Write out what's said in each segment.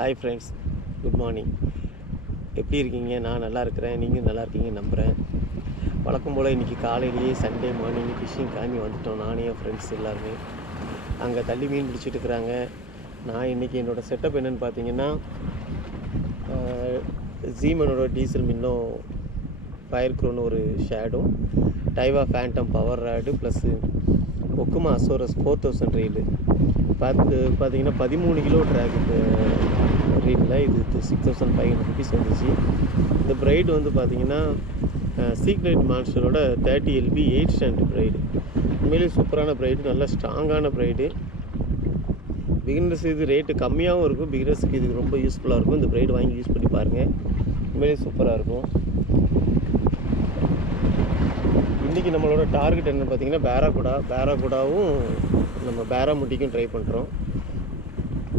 Hi friends good morning எப்படி இருக்கீங்க? நான் நல்லா இருக்கிறேன். நீங்கள் நல்லா இருக்கீங்க நம்புகிறேன் வழக்கம் போல் இன்றைக்கி காலையிலேயே சண்டே மார்னிங் ஃபிஷ்ஷிங் கிளம்பி வந்துட்டோம். நானே என் ஃப்ரெண்ட்ஸ் எல்லாருமே. அங்கே தள்ளி மீன் பிடிச்சிட்டு இருக்கிறாங்க. நான் இன்றைக்கி என்னோடய செட்டப் என்னென்னு பார்த்தீங்கன்னா ஜீமனோட டீசல் மின்னும் ஃபயர் ஒரு ஷேடும் Daiwa Phantom power rod plus Okuma Azores four thousand reel பார்த்து பார்த்தீங்கன்னா பதிமூணு கிலோ ட்ராக் ரீட்டில் இது six thousand five hundred rupees வந்துச்சு. இந்த ப்ரைடு வந்து பார்த்தீங்கன்னா secret மான்ஸ்டரோட thirty LB eight standard braid உண்மையிலேயே சூப்பரான ப்ரைடு நல்ல ஸ்ட்ராங்கான ப்ரைடு பிகினர்ஸ் இது ரேட்டு கம்மியாகவும் இருக்கும். பிகினர்ஸுக்கு இது ரொம்ப யூஸ்ஃபுல்லாக இருக்கும். இந்த ப்ரைடு வாங்கி யூஸ் பண்ணி பாருங்கள் உண்மையிலேயே சூப்பராக இருக்கும். இன்றைக்கி நம்மளோட டார்கெட் என்னன்னு பார்த்தீங்கன்னா பேராகுடா பேராகுடாவும் நம்ம பேராமுட்டிக்கும் ட்ரை பண்ணுறோம்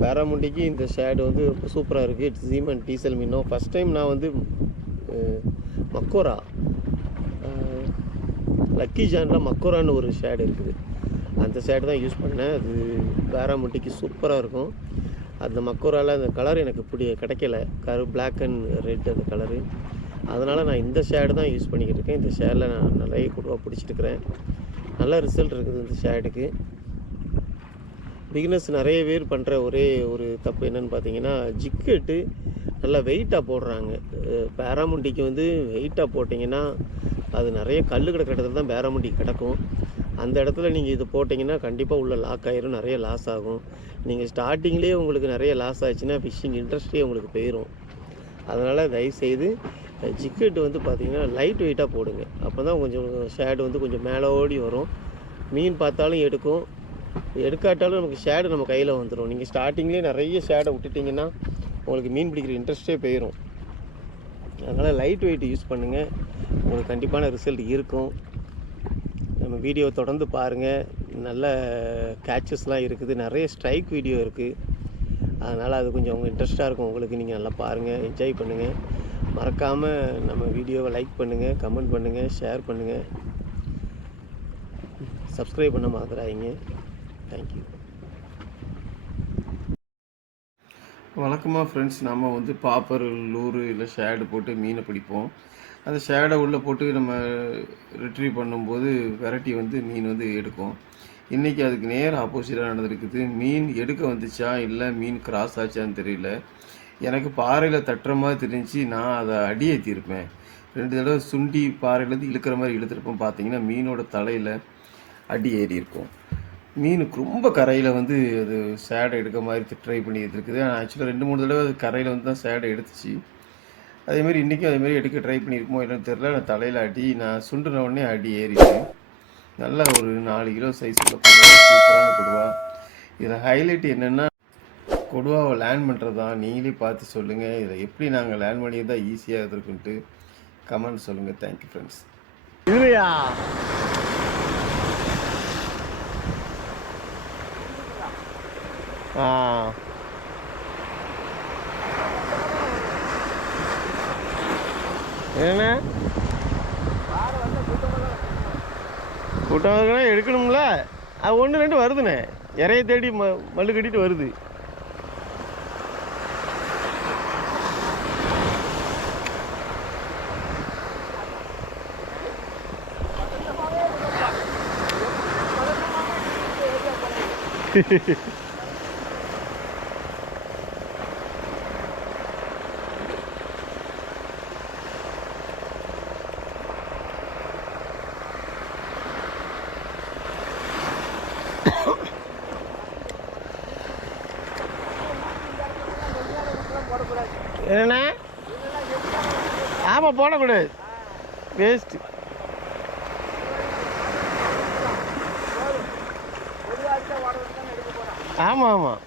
பேராமுட்டிக்கு இந்த ஷேடு வந்து ரொம்ப சூப்பராக இருக்குது ஜீமன் டீசல் மீனும் ஃபஸ்ட் டைம் நான் வந்து மக்கோரா லக்கி ஜானில் மக்கோரான்னு ஒரு ஷேடு இருக்குது. அந்த ஷேடு தான் யூஸ் பண்ணேன். அது பேராமுட்டிக்கு சூப்பராக இருக்கும். அந்த மக்கோராவில் அந்த கலர் எனக்கு பிடி கிடைக்கல. கரு பிளாக் அண்ட் ரெட் அந்த கலரு அதனால் நான் இந்த ஷேடு தான் யூஸ் பண்ணிக்கிட்டு இருக்கேன். இந்த ஷேடில் நான் நிறைய குடுவாக பிடிச்சிருக்கிறேன் நல்ல ரிசல்ட் இருக்குது இந்த ஷேடுக்கு பிகினர்ஸ் நிறைய பேர் பண்ணுற ஒரே ஒரு தப்பு என்னன்னு பார்த்தீங்கன்னா ஜிக்கெட்டு நல்லா வெயிட்டாக போடுறாங்க. பேராமுண்டிக்கு வந்து வெயிட்டாக போட்டிங்கன்னா அது நிறைய கல் கிடக்கிற இடத்துல தான் பேராமுண்டி கிடக்கும். அந்த இடத்துல நீங்கள் இது போட்டிங்கன்னா கண்டிப்பாக உள்ள லாக் ஆயிரும் நிறைய லாஸ் ஆகும். நீங்கள் ஸ்டார்டிங்லேயே உங்களுக்கு நிறைய லாஸ் ஆச்சுன்னா ஃபிஷ்ஷிங் இன்ட்ரெஸ்டே உங்களுக்கு போயிடும் அதனால் தயவுசெய்து ஜிக்கெட்டு வந்து பார்த்திங்கன்னா லைட் வெயிட்டாக போடுங்க. அப்போ தான் கொஞ்சம் ஷேடு வந்து கொஞ்சம் மேலே ஓடி வரும். மீன் பார்த்தாலும் எடுக்கும். எடுக்காட்டாலும் நமக்கு ஷேடு நம்ம கையில் வந்துடும் நீங்கள் ஸ்டார்டிங்லேயே நிறைய ஷேடை விட்டுட்டிங்கன்னா உங்களுக்கு மீன் பிடிக்கிற இன்ட்ரெஸ்ட்டே போயிடும் அதனால் லைட் வெயிட் யூஸ் பண்ணுங்கள் உங்களுக்கு கண்டிப்பான ரிசல்ட் இருக்கும். நம்ம வீடியோ தொடர்ந்து பாருங்கள் நல்ல கேட்சஸ்லாம் இருக்குது. நிறைய ஸ்ட்ரைக் வீடியோ இருக்குது அதனால் அது கொஞ்சம் உங்கள் இன்ட்ரெஸ்ட்டாக இருக்கும். உங்களுக்கு நீங்கள் நல்லா பாருங்கள் என்ஜாய் பண்ணுங்கள் மறக்காமல் நம்ம வீடியோவை லைக் பண்ணுங்கள் கமெண்ட் பண்ணுங்கள் ஷேர் பண்ணுங்கள் சப்ஸ்கிரைப் பண்ண மறந்துடாதீங்க. தேங்க்யூ வழக்கமாக ஃப்ரெண்ட்ஸ் நம்ம வந்து பாப்பர் லூரு இல்லை ஷேடு போட்டு மீனை பிடிப்போம். அந்த ஷேடை உள்ளே போட்டு நம்ம ரிட்ரீவ் பண்ணும்போது வெரைட்டி வந்து மீன் வந்து எடுக்கும். இன்றைக்கி அதுக்கு நேர் ஆப்போசிட்டாக நடந்திருக்குது. மீன் எடுக்க வந்துச்சா இல்லை மீன் கிராஸ் ஆச்சான்னு தெரியல. எனக்கு பாறையில் தட்டுற மாதிரி தெரிஞ்சு நான் அதை அடி ஏற்றிருப்பேன் ரெண்டு தடவை சுண்டி பாறையிலேருந்து இழுக்கிற மாதிரி இழுத்துருப்போம் பார்த்தீங்கன்னா மீனோட தலையில் அடி ஏறி இருக்கும் மீனுக்கு ரொம்ப கரையில் வந்து அது சேடை எடுக்க மாதிரி ட்ரை பண்ணி இருக்குது. ஆனால் ஆக்சுவலாக ரெண்டு மூணு தடவை அது கரையில் வந்து தான் சேடை எடுத்துச்சு. அதேமாரி இன்றைக்கும் அதேமாரி எடுக்க ட்ரை பண்ணியிருக்குமோ என்னன்னு தெரில நான் தலையில் அடி நான் சுண்டுன உடனே அடி ஏறிச்சு. நல்ல ஒரு நாலு கிலோ சைஸ் கொடுவா சூப்பரான கொடுவா. இதில் ஹைலைட் என்னென்னா கொடுவாவை லேண்ட் பண்ணுறது தான் நீங்களே பார்த்து சொல்லுங்கள் இதில் எப்படி நாங்கள் லேண்ட் பண்ணியிருந்தால் ஈஸியாக இருக்குன்ட்டு கமெண்ட் சொல்லுங்கள் தேங்க்யூ ஃப்ரெண்ட்ஸ் ஆ. என்ன கூட்டம் இருக்குன்னா எடுக்கணும்ல? அது ஒன்று ரெண்டு வருதுண்ணே. இறைய தேடி ம மல்லு கட்டிட்டு வருது. என்னண்ணே? ஆமாம் போடக்கூடாது. வேஸ்ட்டு ஆமாம் ஆமாம்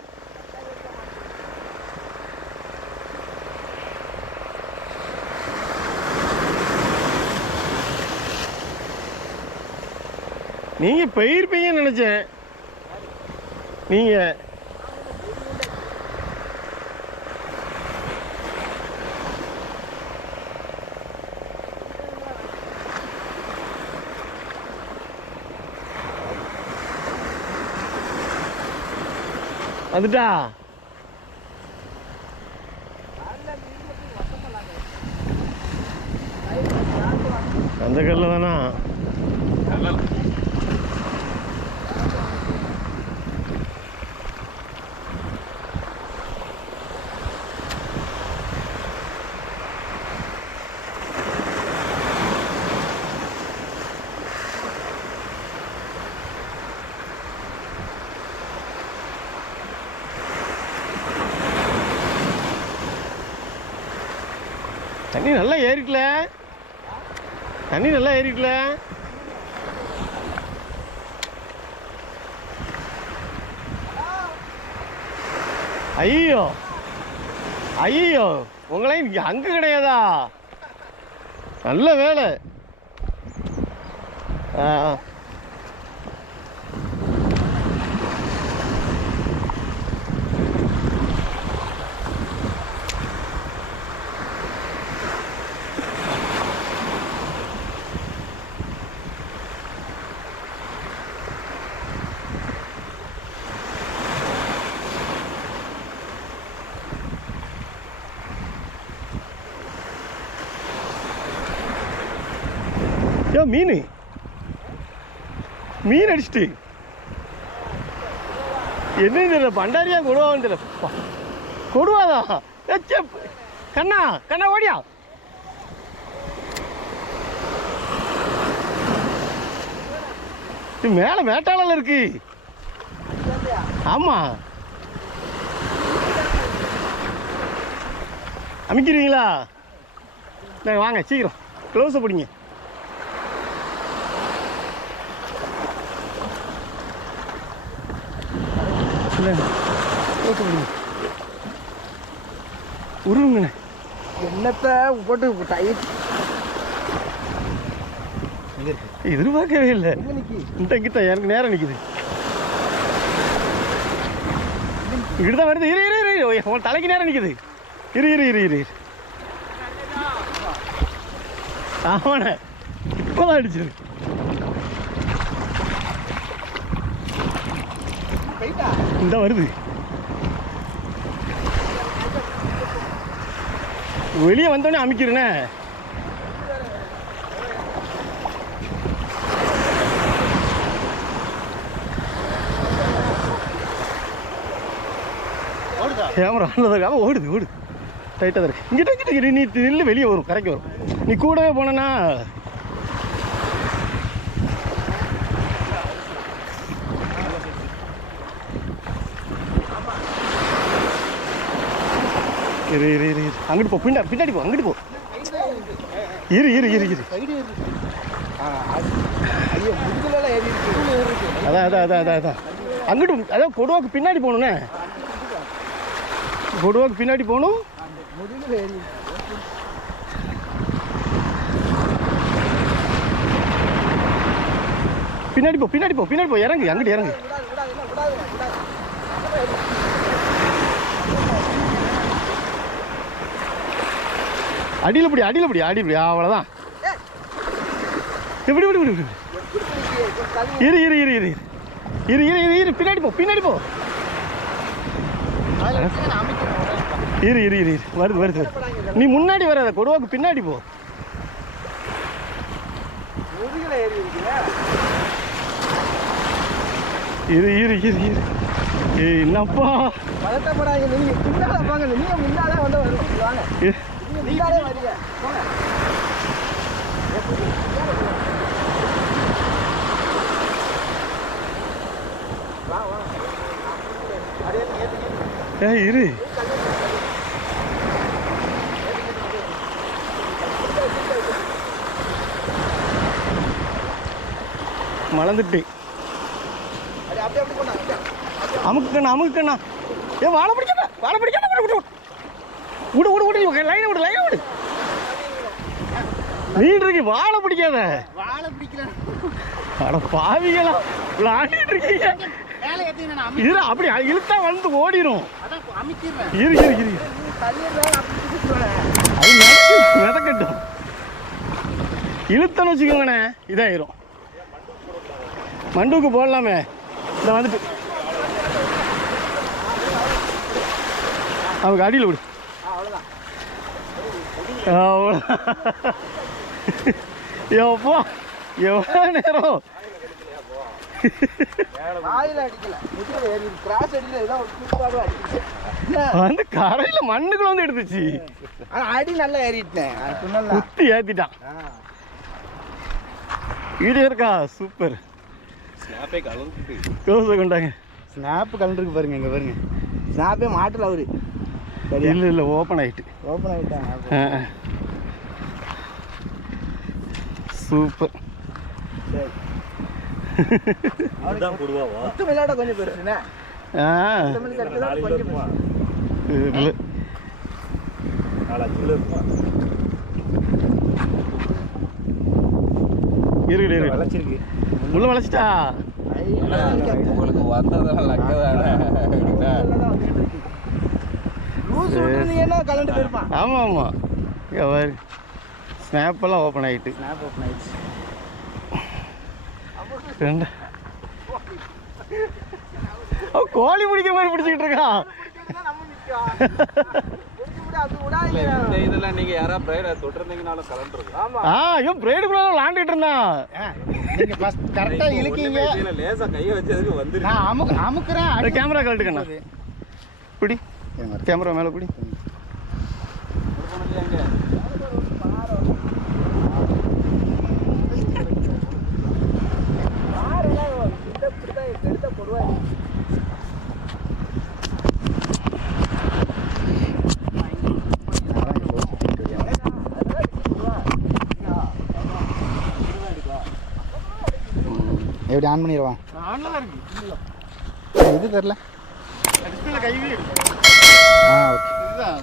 நீங்கள் போயிருப்பீங்கன்னு நினச்சேன். நீங்கள் வந்துட்டா? அந்த கல்ல தானா தண்ணி நல்லா ஏறிக்கல தண்ணி நல்லா ஏறிக்கல ஐயோ. ஐயோ. உங்களை இங்க அங்க கிடையாதா? நல்ல வேலை. ஆ. ஏ மீன். மீன் அடிச்சிட்டு. என்ன தெரியல பண்டாரியா கொடுவான்னு தெரியல. கொடுவாதான் கொடுவாதா? கண்ணா கண்ணா ஓடியா? மேல மேட்டாளல இருக்கு. ஆமா. அமைக்கிறீங்களா நாங்கள் வாங்க சீக்கிரம். க்ளவுஸை பிடிங்க. இல்லை க்ளவுஸை பிடிங்க உருவுங்கண்ணே என்னத்த போட்டு டைட் எதிர்பார்க்கவே இல்லை. இந்த கிட்ட எனக்கு நேரம் நிற்குது இங்கிட்டு தான் வருது. இரு இரு இரு உன் தலைக்கு நேரம் நிற்குது இரு இரு இரு இரு இரு. ஆமாண்ணே. இப்போதான் அடிச்சிருக்கு. இந்த வருது. வெளியே வந்தோடனே அமைக்கிறேனே கேமரா ஆனதுக்காக ஓடுது ஓடுது. டைட்டாக தான் இருக்கு. இங்கிட்ட இங்கிட்ட நீ நில்லு வெளியே வரும் கரைக்கு வரும். நீ கூடவே போனேன்னா இரு இரு இரு. இரு. அங்கிட்டு போ பின்னாடி பின்னாடி போ அங்கிட்டு போ. இரு இரு இரு இரு. அதான் அதான் அதான் அதான் அதான். அங்கிட்டு அதான் கொடுவாக்கு பின்னாடி போகணுண்ணே கொடுவாக்கு பின்னாடி போகணும். பின்னாடி போ பின்னாடி போ பின்னாடி போ. இறங்கு அங்கிட்டு இறங்கு. அடியில் பிடி அடியில் பிடி அடி பிடி. அவ்வளோதான் இப்படி விடு விடு இரு இரு இரு இரு. இரு இரு இரு இரு. பின்னாடி போ பின்னாடி போ. இரு இரு இரு இரு. வருது வருது. நீ முன்னாடி வராத கொடுவாக்கு பின்னாடி போ. இரு இரு இரு இரு. ஏய் என்னப்பா? பதட்டப்படாங்க நீங்க பின்னால வாங்க நீங்க முன்னாலே வந்து வருவோம் நீங்களே வரீங்க ஏய் இரு. மலர்ந்துட்டு. அமுக்கு அமுக்குண்ணா ஏ வாழை பிடிக்கண்ணா வாழை பிடிக்கண்ணா விடு விடு விடு லைனை விடு லைனை விடு நீண்டு இருக்கு வாழை பிடிக்காத. வாழை பிடிக்கிறேன் அட பாவிகளா விளாண்டிட்டு இருக்கீங்க. இரு அப்படி இழுத்தா வந்து ஓடிடும் இரு இரு இரு. மிதக்கட்டும் இழுத்தன்னு வச்சுக்கோங்கண்ணே இதாயிரும். மண்டுவுக்கு போடலாமே. இந்த வந்துட்டு. அவங்க அடியில் விடு. அவ்வளோ எப்போ எவ்வளோ நேரம் வந்து கரையில மண்ணுக்குள்ள வந்து எடுத்துச்சு. அடி நல்லா ஏறிட்டேன். குத்தி ஏத்திட்டான். வீடியோ இருக்கா? சூப்பர். ஸ்னாப்பே கலந்துருக்கு க்ளோஸ் கொண்டாங்க. ஸ்னாப்பு கலந்துருக்கு பாருங்க இங்கே பாருங்க. ஸ்னாப்பே மாட்டல அவரு. சரியா? இல்லை இல்லை ஓப்பன் ஆயிட்டு. ஓப்பன் ஆயிட்டாங்க ஆ, ஆ. சூப்பர் சரி. விளையாட கொஞ்சம் பெருசுண்ணே ஆ. கொஞ்சம் பெருசு. இல்லை. இருக்குது இருக்கு உள்ள வளைச்சிட்டா உங்களுக்கு வந்ததெல்லாம் லக்கதானே? போயிருப்பான் ஆமாம் ஆமாம் பாரு. ஸ்னாப்பெல்லாம் ஓப்பன் ஆகிட்டு ஸ்னாப் ஓப்பன் ஆயிடுச்சு. ரெண்டு. கோழி பிடிக்கிற மாதிரி பிடிச்சிக்கிட்டு இருக்கான் இதெல்லாம் நீங்க யாரா பிரேயர் தொட்டிருந்தீங்கனாலும் கலந்துருக்கு ஆமா. ஆ ஐயோ பிரேடுக்குள்ள விளாண்டுட்டு இருந்தான் நீங்க ஃபர்ஸ்ட் கரெக்டா இழுக்கீங்க. லேசா கையை வச்சதுக்கு வந்துருக்கு நான் அமுக்கு அமுக்குறேன் கேமரா கழட்டுக்கண்ணா. பிடி. கேமரா மேலே பிடி. எப்படி ஆன் பண்ணிடுவான் ஆன்ல இருக்கு இது தெரில டிஸ்பிளே கை ஆ ஓகே இதுதான்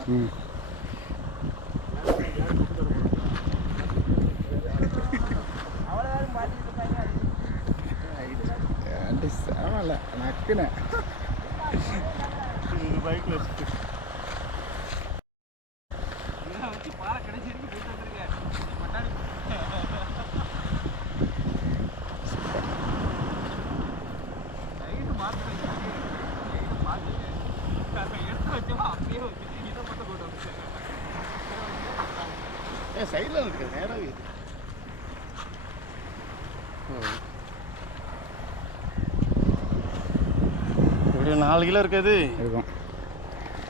இப்படி நாலு கிலோ இருக்காது. இருக்கும்.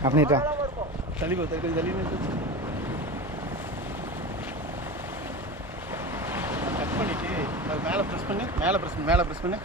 அப்படின்ட்டா. தள்ளி போ தள்ளி தள்ளி கட் பண்ணிட்டு மேலே ப்ரெஸ் பண்ணு மேலே ப்ரெஸ் பண்ணு மேலே ப்ரெஸ் பண்ணு.